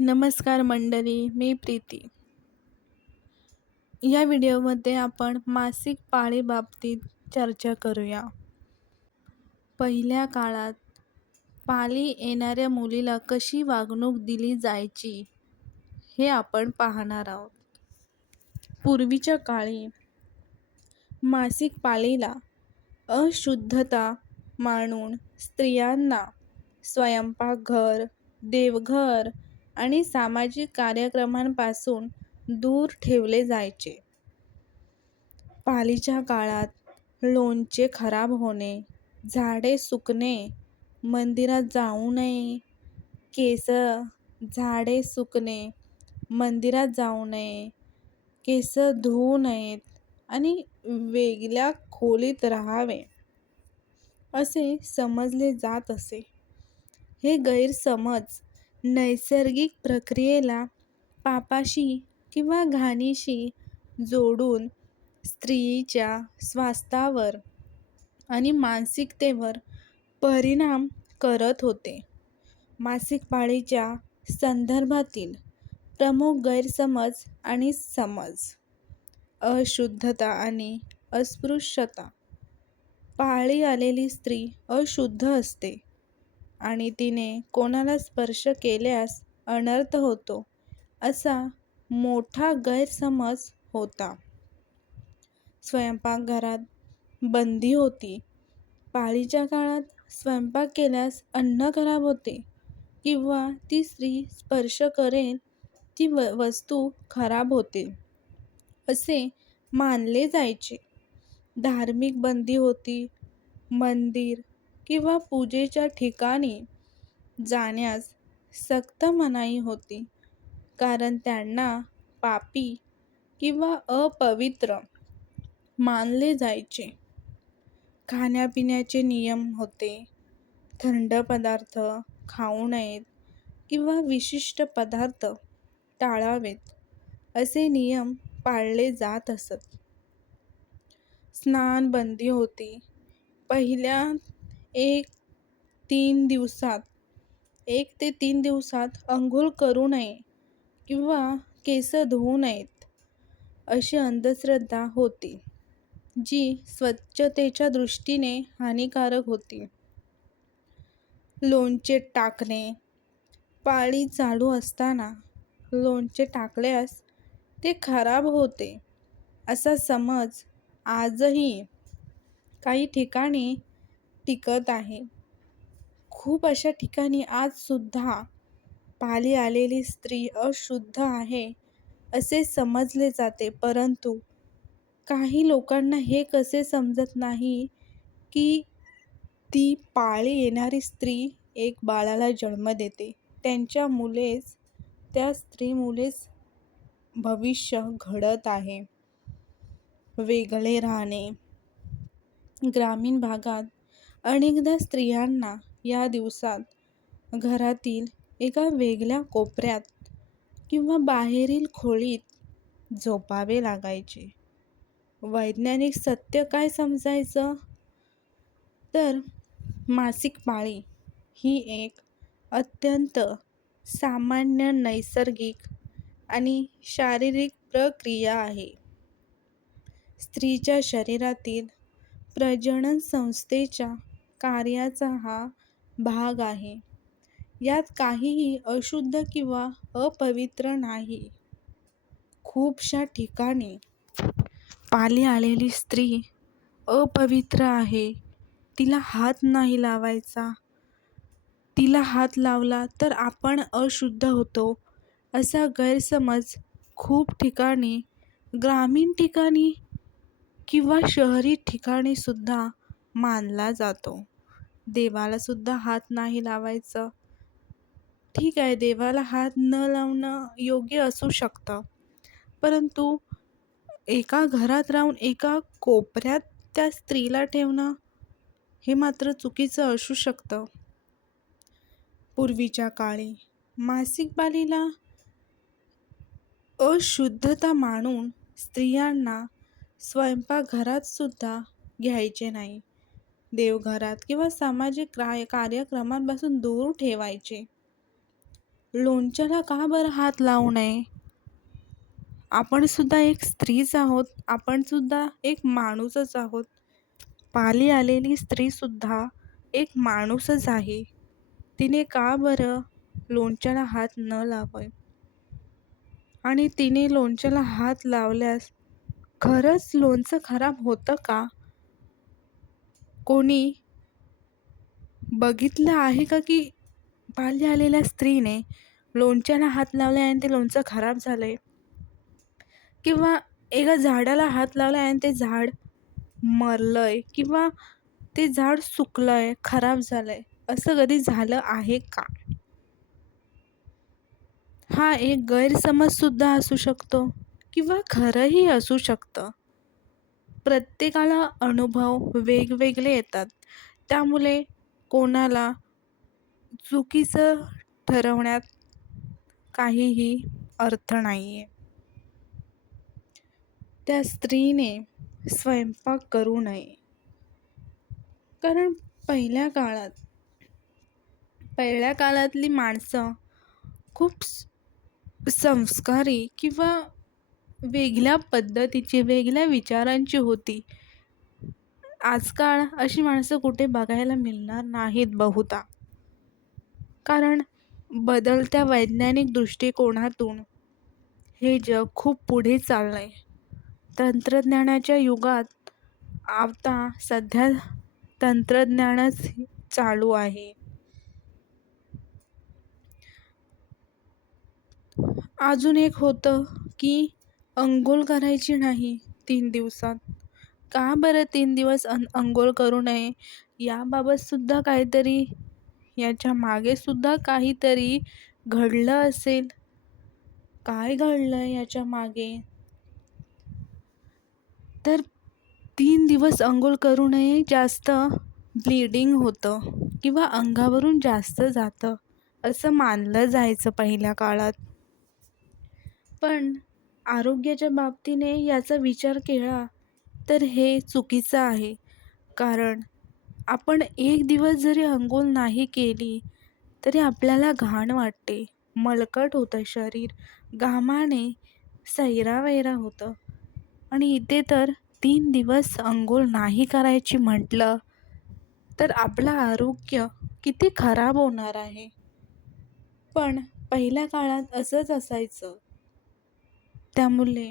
नमस्कार मंडळी, मी प्रीती. या व्हिडिओमध्ये आपण मासिक पाळीबाबतीत चर्चा करूया. पहिल्या काळात पाळी येणाऱ्या मुलीला कशी वागणूक दिली जायची हे आपण पाहणार आहोत. पूर्वीच्या काळी मासिक पाळीला अशुद्धता मानून स्त्रियांना स्वयंपाकघर, देवघर आणि सामाजिक कार्यक्रमांपासून दूर ठेवले जायचे. पाळीच्या काळात लोणचे खराब होणे, झाडे सुकणे, मंदिरात जाऊ नये, झाडे सुकणे, मंदिरात जाऊ नये, केस धुवू नयेत आणि वेगळ्या खोलीत राहावे असे समजले जात असे. हे गैरसमज नैसर्गिक प्रक्रियेला पापाशी किंवा घाणीशी जोडून स्त्रीच्या स्वास्थ्यावर आणि मानसिकतेवर परिणाम करत होते. मासिक पाळीच्या संदर्भातील प्रमुख गैरसमज आणि समज: अशुद्धता आणि अस्पृश्यता. पाळी आलेली स्त्री अशुद्ध असते आणि तिने कोणाला स्पर्श केल्यास अनर्थ होतो असा मोठा गैरसमज होता. स्वयंपाकघरात बंदी होती. पाळीच्या काळात स्वयंपाक केल्यास अन्न खराब होते किंवा ती स्त्री स्पर्श करेल ती वस्तू खराब होते असे मानले जायचे. धार्मिक बंदी होती. मंदिर किंवा पूजेच्या ठिकाणी जाण्यास सक्त मनाई होती, कारण त्यांना पापी किंवा अपवित्र मानले जायचे. खाण्यापिण्याचे नियम होते. थंड पदार्थ खाऊ नयेत किंवा विशिष्ट पदार्थ टाळावेत असे नियम पाळले जात असत. स्नान बंदी होती. पहिल्या 1 ते 3 दिवसात अंघोळ करू नये किंवा केस धुवू नयेत अशी अंधश्रद्धा होती, जी स्वच्छतेच्या दृष्टीने हानिकारक होती. लोणचे टाकणे. पाळी चालू असताना लोणचे टाकल्यास ते खराब होते असा समज आजही काही ठिकाणी टिकत आहे. खूप अशा ठिकाणी आज सुद्धा पाळी आलेली स्त्री अशुद्ध आहे असे समजले जाते. परंतु काही लोकांना हे कसे समजत नाही की ती पाळी येणारी स्त्री एक बाळाला जन्म देते. त्या स्त्रीमुळेच भविष्य घडत आहे. वेगळे राहणे. ग्रामीण भागात अनेकदा स्त्रियांना या दिवसात घरातील एका वेगळ्या कोपऱ्यात किंवा बाहेरील खोलीत झोपावे लागायचे. वैज्ञानिक सत्य काय समजायचं? तर मासिक पाळी ही एक अत्यंत सामान्य नैसर्गिक आणि शारीरिक प्रक्रिया आहे. स्त्रीच्या शरीरातील प्रजनन संस्थेच्या कार्याचा हा भाग आहे. यात काहीही अशुद्ध किंवा अपवित्र नाही. खूपशा ठिकाणी पाळी आलेली स्त्री अपवित्र आहे, तिला हात नाही लावायचा, तिला हात लावला तर आपण अशुद्ध होतो असा गैरसमज खूप ठिकाणी, ग्रामीण ठिकाणी किंवा शहरी ठिकाणी सुद्धा मानला जातो. देवाला सुद्धा हात नाही लावायचा. ठीक आहे, देवाला हात न लावणं योग्य असू शकतं, परंतु एका घरात राहून एका कोपऱ्यात त्या स्त्रीला ठेवणं हे मात्र चुकीचं असू शकतं. पूर्वीच्या काळी मासिक पाळीला अशुद्धता मानून स्त्रियांना स्वयंपाकघरात सुद्धा घ्यायचे नाही. देवघरात किंवा सामाजिक कार्यक्रमांपासून दूर ठेवायचे. लोणच्याला का बरं हात लावू नये? आपण सुद्धा एक स्त्रीच आहोत. आपण सुद्धा एक माणूसच आहोत. पाली आलेली स्त्रीसुद्धा एक माणूसच आहे. तिने का बरं लोणच्याला हात न लावावे? आणि तिने लोणच्याला हात लावल्यास खरंच लोणचं खराब होतं का? कोणी बघितलं आहे का की पाली आलेल्या स्त्रीने लोणच्याला हात लावलाय आणि ते लोणचं खराब झालंय? किंवा एका झाडाला हात लावलाय आणि ते झाड मरलंय किंवा ते झाड सुकलंय, खराब झालंय, असं कधी झालं आहे का? हा एक गैरसमजसुद्धा असू शकतो किंवा खरंही असू शकतं. प्रत्येकाला अनुभव वेगवेगळे येतात. त्यामुळे कोणाला चुकीचं ठरवण्यात काहीही अर्थ नाही आहे. त्या स्त्रीने स्वयंपाक करू नये. कारण पहिल्या काळात पहिल्या काळातली माणसं खूप संस्कारी किंवा वेगळ्या पद्धतीची, वेगळ्या विचारांची होती. आजकाल अशी माणसं कुठे बघायला मिळणार नाहीत बहुधा. कारण बदलत्या वैज्ञानिक दृष्टिकोनातून हे जग खूप पुढे चाललंय. तंत्रज्ञानाच्या युगात आता सध्या तंत्रज्ञानच चालू आहे. अजून एक होतं की अंघोळ करायची नाही 3 दिवसात. का बरं 3 दिवस अंघोळ करू नये? याबाबतसुद्धा काहीतरी, याच्या मागेसुद्धा काहीतरी घडलं असेल. काय घडलं याच्या मागे? तर 3 दिवस अंघोळ करू नये, जास्त ब्लीडिंग होतं किंवा अंगावरून जास्त जातं, असं मानलं जायचं पहिल्या काळात. पण आरोग्याच्या बाबतीने याचा विचार केला तर हे चुकीचं आहे. कारण आपण 1 दिवस जरी अंघोळ नाही केली तरी आपल्याला घाण वाटते, मळकट होतं शरीर, घामाने सैरावैरा होतं. आणि इथे तर 3 दिवस अंघोळ नाही करायची म्हटलं तर आपलं आरोग्य किती खराब होणार आहे. पण पहिल्या काळात असंच असायचं. त्यामुळे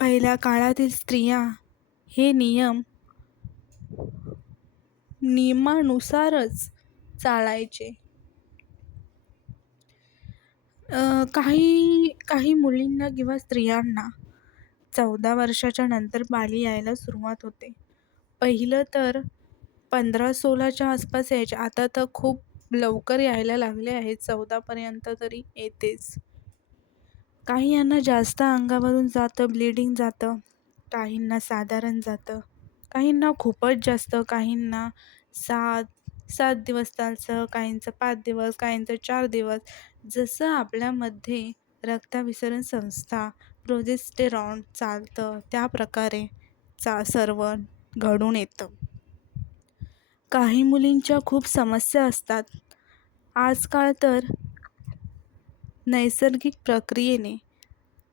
पहिल्या काळातील स्त्रिया हे नियमानुसारच चालायचे. काही काही मुलींना किंवा स्त्रियांना 14 वर्षाच्या नंतर पाळी यायला सुरुवात होते. पहिलं तर 15-16च्या आसपास यायचे. आता तर खूप लवकर यायला लागले आहेत, 14पर्यंत तरी येतेच. काही यांना जास्त अंगावरून जातं, ब्लिडिंग जातं, काहींना साधारण जातं, काहींना खूपच जास्त, काहींना 7 दिवस चालतं, काहींचं 5 दिवस, काहींचं 4 दिवस. जसं आपल्यामध्ये रक्ताभिसरण संस्था, प्रोजेस्टेरॉन चालतं त्या प्रकारे सर्व घडून येतं. काही मुलींच्या खूप समस्या असतात. आजकाल तर नैसर्गिक प्रक्रियेने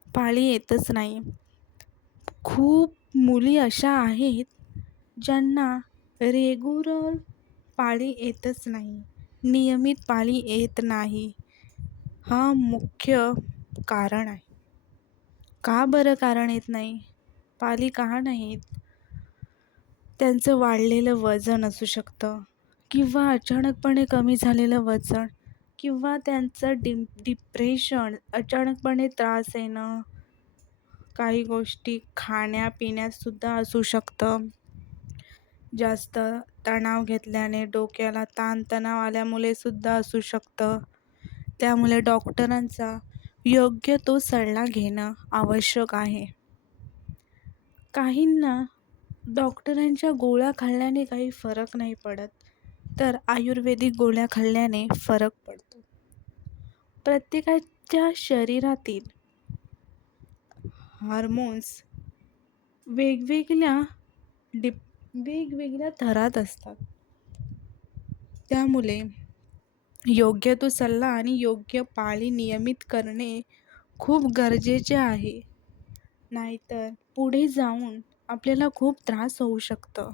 पाळी येतच नाही. खूप मुली अशा आहेत ज्यांना रेग्युलर पाळी येतच नाही, नियमित पाळी येत नाही. हा मुख्य कारण आहे. का बरं कारण येत नाही? पाळी का नाही येत? त्यांचं वाढलेलं वजन असू शकतं किंवा अचानकपणे कमी झालेलं वजन किंवा त्यांचं डिप्रेशन, अचानकपणे त्रास येणं, काही गोष्टी खाण्यापिण्यातसुद्धा असू शकतं. जास्त तणाव घेतल्याने डोक्याला ताणतणाव आल्यामुळे सुद्धा असू शकतं. त्यामुळे डॉक्टरांचा योग्य तो सल्ला घेणं आवश्यक आहे. काहींना डॉक्टरांच्या गोळ्या खाल्ल्याने काही फरक नाही पडत, तर आयुर्वेदिक गोळ्या खाल्ल्याने फरक पडतो. प्रत्येकाच्या शरीरातील हार्मोन्स वेगवेगळ्या वेगवेगळ्या थरात असतात. त्यामुळे योग्य तो सल्ला आणि योग्य पाळी नियमित करणे खूप गरजेचे आहे. नाहीतर पुढे जाऊन आपल्याला खूप त्रास होऊ शकतं.